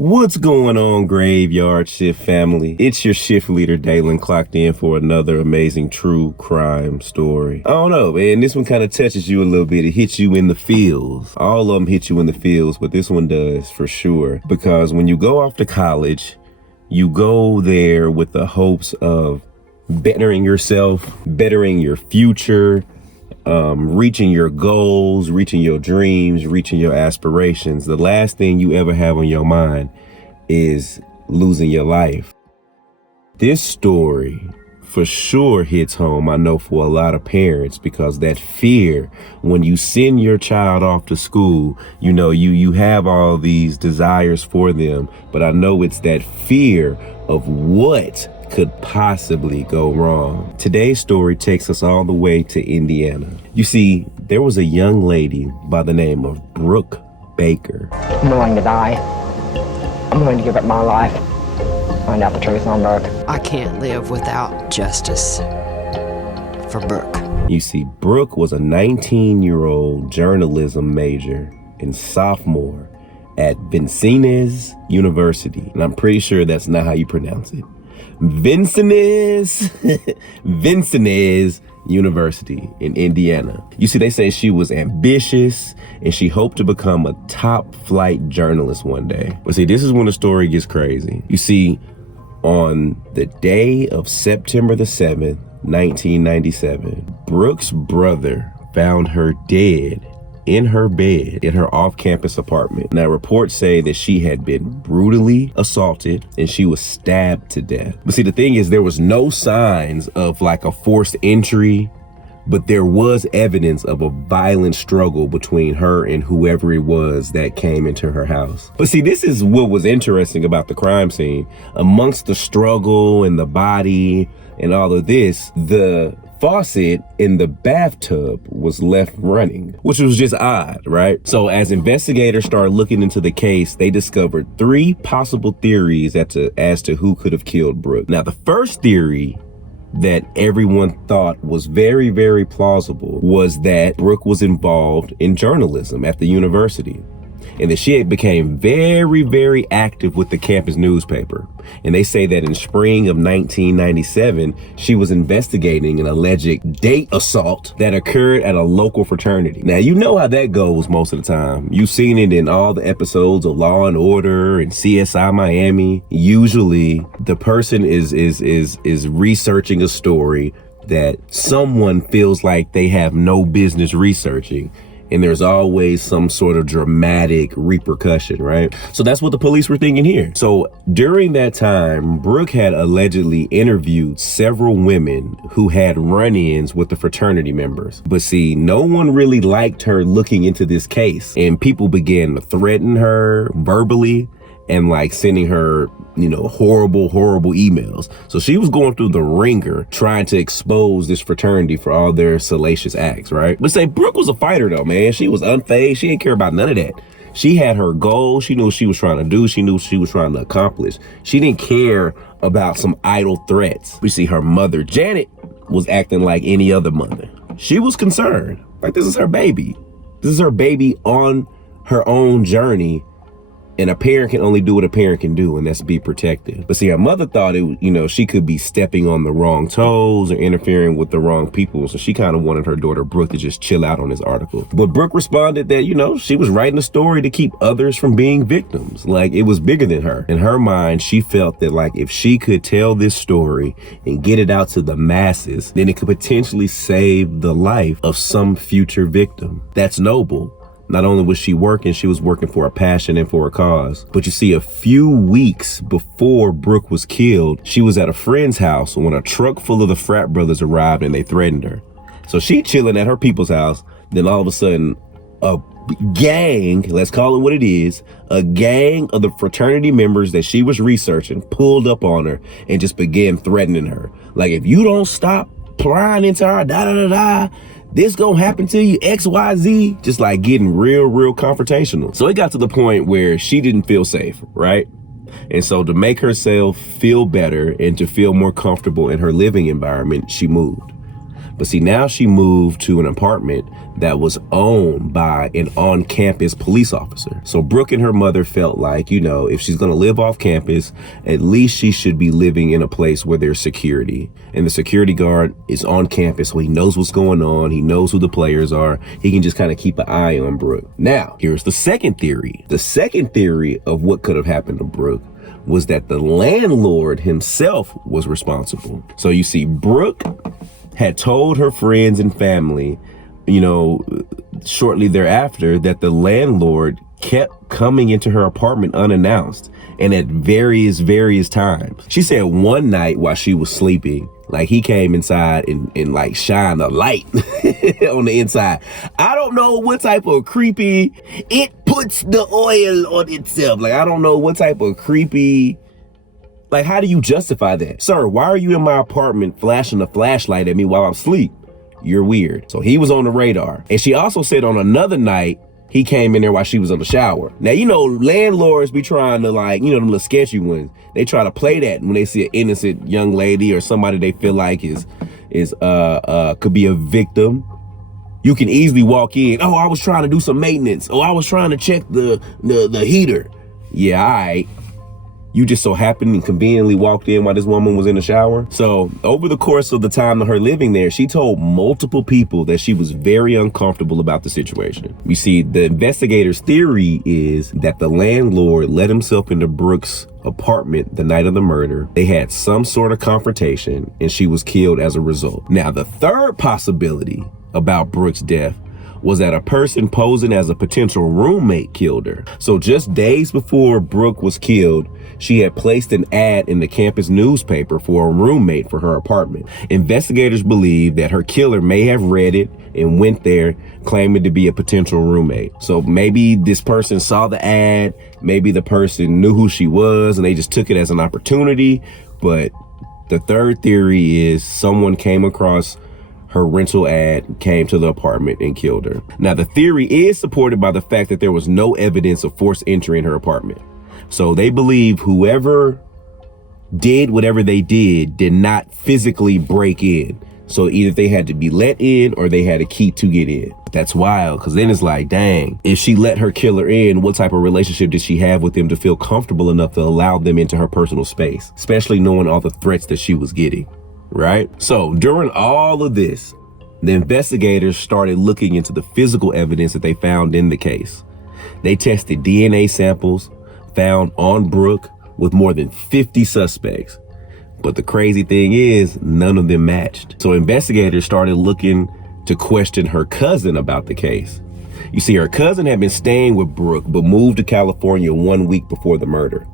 What's going on, Graveyard Shift family? It's your shift leader, Dalen, clocked in for another amazing true crime story. I don't know, man. This one kind of touches you a little bit. It hits you in the feels. All of them hit you in the feels, but this one does for sure. Because when you go off to college, you go there with the hopes of bettering yourself, bettering your future, reaching your goals, reaching your dreams, reaching your aspirations. The last thing you ever have on your mind is losing your life. This story for sure hits home, I know, for a lot of parents, because that fear when you send your child off to school, you know, you have all these desires for them, but I know it's that fear of what could possibly go wrong. Today's story takes us all the way to Indiana. You see, there was a young lady by the name of Brook Baker. I'm willing to die. I'm willing to give up my life. Find out the truth on Brooke. I can't live without justice for Brooke. You see, Brooke was a 19-year-old journalism major and sophomore at Vincennes University. And I'm pretty sure that's not how you pronounce it. Vincennes University in Indiana. You see, they say she was ambitious and she hoped to become a top flight journalist one day. But see, this is when the story gets crazy. You see, on the day of September the 7th, 1997, Brooke's brother found her dead in her bed in her off-campus apartment. Now, reports say that she had been brutally assaulted and she was stabbed to death. But see, the thing is, there was no signs of like a forced entry, but there was evidence of a violent struggle between her and whoever it was that came into her house. But see, this is what was interesting about the crime scene. Amongst the struggle and the body and all of this, the faucet in the bathtub was left running, which was just odd, right? So as investigators started looking into the case, they discovered three possible theories as to who could have killed Brooke. Now, the first theory that everyone thought was very, very plausible was that Brooke was involved in journalism at the university, and that she had became very, very active with the campus newspaper. And they say that in spring of 1997, she was investigating an alleged date assault that occurred at a local fraternity. Now, you know how that goes most of the time. You've seen it in all the episodes of Law and Order and CSI Miami. Usually the person is researching a story that someone feels like they have no business researching, and there's always some sort of dramatic repercussion, right? So that's what the police were thinking here. So during that time, Brooke had allegedly interviewed several women who had run-ins with the fraternity members. But see, no one really liked her looking into this case, and people began to threaten her verbally and like sending her, you know, horrible emails. So she was going through the ringer trying to expose this fraternity for all their salacious acts, right? But say, Brooke was a fighter though, man. She was unfazed. She didn't care about none of that. She had her goal. She knew what she was trying to do. She knew what she was trying to accomplish. She didn't care about some idle threats. We see her mother, Janet, was acting like any other mother. She was concerned. Like, this is her baby. This is her baby on her own journey. And a parent can only do what a parent can do, and that's be protective. But see, her mother thought she could be stepping on the wrong toes or interfering with the wrong people. So she kind of wanted her daughter Brooke to just chill out on this article. But Brooke responded that, she was writing a story to keep others from being victims. Like, it was bigger than her. In her mind, she felt that like if she could tell this story and get it out to the masses, then it could potentially save the life of some future victim. That's noble. Not only was she working for a passion and for a cause. But you see, a few weeks before Brooke was killed, she was at a friend's house when a truck full of the frat brothers arrived and they threatened her. So she chilling at her people's house. Then all of a sudden, a gang, let's call it what it is, a gang of the fraternity members that she was researching pulled up on her and just began threatening her. Like, if you don't stop prying into her, this gonna happen to you, XYZ, just like getting real confrontational. So it got to the point where she didn't feel safe, right? And so to make herself feel better and to feel more comfortable in her living environment, she moved. But see, now she moved to an apartment that was owned by an on-campus police officer. So Brooke and her mother felt like, you know, if she's gonna live off campus, at least she should be living in a place where there's security. And the security guard is on campus, so he knows what's going on. He knows who the players are. He can just kind of keep an eye on Brooke. Now, here's the second theory. The second theory of what could have happened to Brooke was that the landlord himself was responsible. So you see, Brooke had told her friends and family, you know, shortly thereafter, that the landlord kept coming into her apartment unannounced and at various times. She said one night while she was sleeping, like he came inside and like shined a light on the inside. I don't know what type of creepy, it puts the oil on itself. Like, I don't know what type of creepy, like, how do you justify that? Sir, why are you in my apartment flashing a flashlight at me while I'm asleep? You're weird. So he was on the radar. And she also said on another night, he came in there while she was in the shower. Now, you know, landlords be trying to, like, you know, them little sketchy ones. They try to play that when they see an innocent young lady or somebody they feel like could be a victim. You can easily walk in. Oh, I was trying to do some maintenance. Oh, I was trying to check the heater. Yeah, all right. You just so happened and conveniently walked in while this woman was in the shower. So over the course of the time of her living there, she told multiple people that she was very uncomfortable about the situation. You see, the investigators' theory is that the landlord let himself into Brooke's apartment the night of the murder. They had some sort of confrontation and she was killed as a result. Now, the third possibility about Brooke's death was that a person posing as a potential roommate killed her. So just days before Brooke was killed, she had placed an ad in the campus newspaper for a roommate for her apartment. Investigators believe that her killer may have read it and went there claiming to be a potential roommate. So maybe this person saw the ad, maybe the person knew who she was and they just took it as an opportunity. But the third theory is someone came across her rental ad, came to the apartment and killed her. Now, the theory is supported by the fact that there was no evidence of forced entry in her apartment. So they believe whoever did whatever they did not physically break in. So either they had to be let in or they had a key to get in. That's wild, because then it's like, dang, if she let her killer in, what type of relationship did she have with them to feel comfortable enough to allow them into her personal space, especially knowing all the threats that she was getting? Right? So during all of this, the investigators started looking into the physical evidence that they found in the case. They tested DNA samples found on Brooke with more than 50 suspects. But the crazy thing is, none of them matched. So investigators started looking to question her cousin about the case. You see, her cousin had been staying with Brooke, but moved to California 1 week before the murder.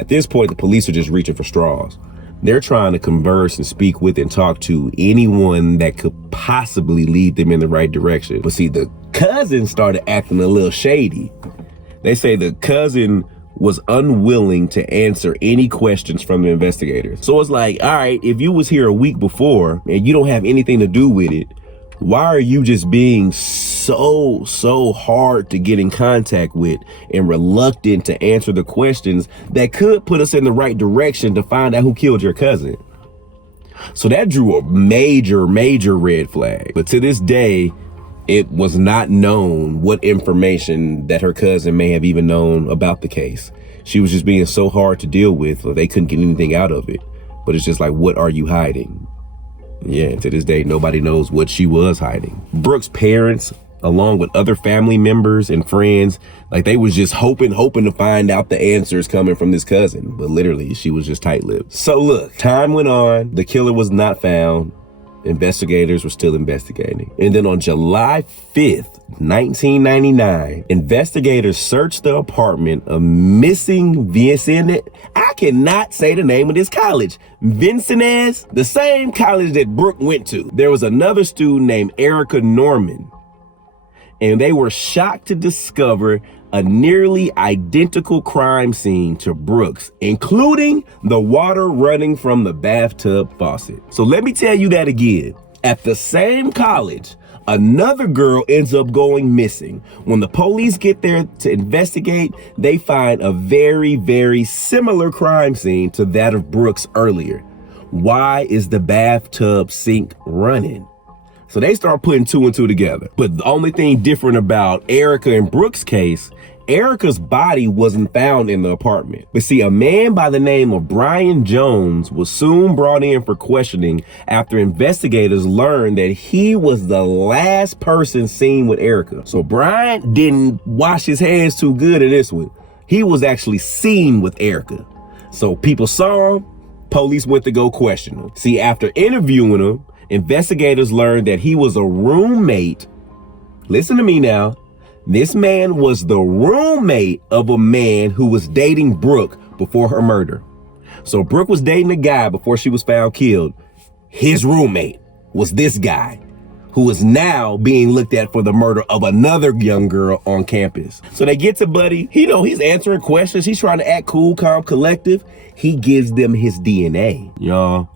At this point, the police are just reaching for straws. They're trying to converse and speak with and talk to anyone that could possibly lead them in the right direction. But see, the cousin started acting a little shady. They say the cousin was unwilling to answer any questions from the investigators. So it's like, all right, if you was here a week before and you don't have anything to do with it, why are you just being so hard to get in contact with and reluctant to answer the questions that could put us in the right direction to find out who killed your cousin? So that drew a major red flag. But to this day, it was not known what information that her cousin may have even known about the case. She was just being so hard to deal with, or they couldn't get anything out of it. But it's just like, what are you hiding? Yeah, to this day, nobody knows what she was hiding. Brooke's parents, along with other family members and friends, like they was just hoping to find out the answers coming from this cousin. But literally, she was just tight-lipped. So look, time went on. The killer was not found. Investigators were still investigating. And then on July 5th, 1999, investigators searched the apartment of missing Vincennes. I cannot say the name of this college. Vincennes, the same college that Brooke went to. There was another student named Erika Norman. And they were shocked to discover a nearly identical crime scene to Brooke's, including the water running from the bathtub faucet. So let me tell you that again. At the same college, another girl ends up going missing. When the police get there to investigate, they find a very similar crime scene to that of Brooke's earlier. Why is the bathtub sink running? So they start putting two and two together. But the only thing different about Erika and Brook's case, Erika's body wasn't found in the apartment. But see, a man by the name of Brian Jones was soon brought in for questioning after investigators learned that he was the last person seen with Erika. So Brian didn't wash his hands too good in this one. He was actually seen with Erika. So people saw him, police went to go question him. See, after interviewing him, investigators learned that he was a roommate. Listen to me now. This man was the roommate of a man who was dating Brook before her murder. So Brook was dating a guy before she was found killed. His roommate was this guy who is now being looked at for the murder of another young girl on campus. So they get to Buddy. He's answering questions. He's trying to act cool, calm, collective. He gives them his DNA. Y'all,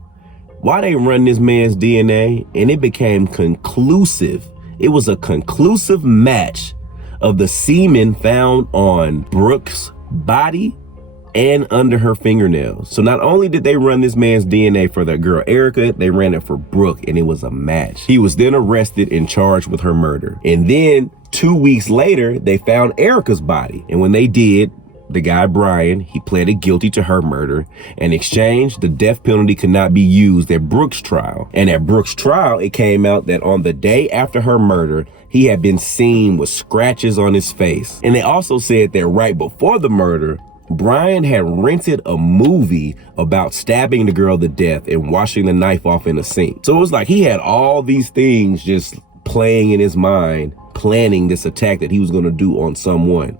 why they run this man's DNA? And it became conclusive. It was a conclusive match of the semen found on Brook's body and under her fingernails. So not only did they run this man's DNA for that girl Erika, they ran it for Brook, and it was a match. He was then arrested and charged with her murder. And then 2 weeks later, they found Erika's body. And when they did, the guy Brian, he pleaded guilty to her murder. In exchange, the death penalty could not be used at Brook's trial. And at Brook's trial, it came out that on the day after her murder, he had been seen with scratches on his face. And they also said that right before the murder, Brian had rented a movie about stabbing the girl to death and washing the knife off in a sink. So it was like he had all these things just playing in his mind, planning this attack that he was going to do on someone.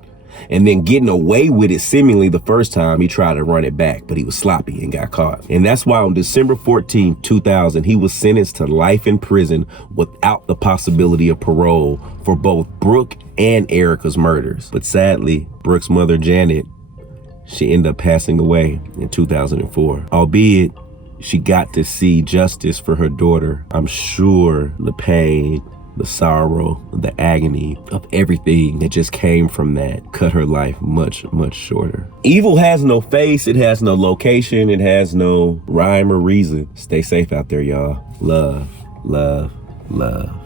And then getting away with it seemingly the first time he tried to run it back, but he was sloppy and got caught. And that's why on December 14, 2000, he was sentenced to life in prison without the possibility of parole for both Brook and Erika's murders. But sadly, Brook's mother, Janet, she ended up passing away in 2004. Albeit, she got to see justice for her daughter. I'm sure the pain, the sorrow, the agony of everything that just came from that cut her life much, much shorter. Evil has no face, it has no location, it has no rhyme or reason. Stay safe out there, y'all. Love, love, love.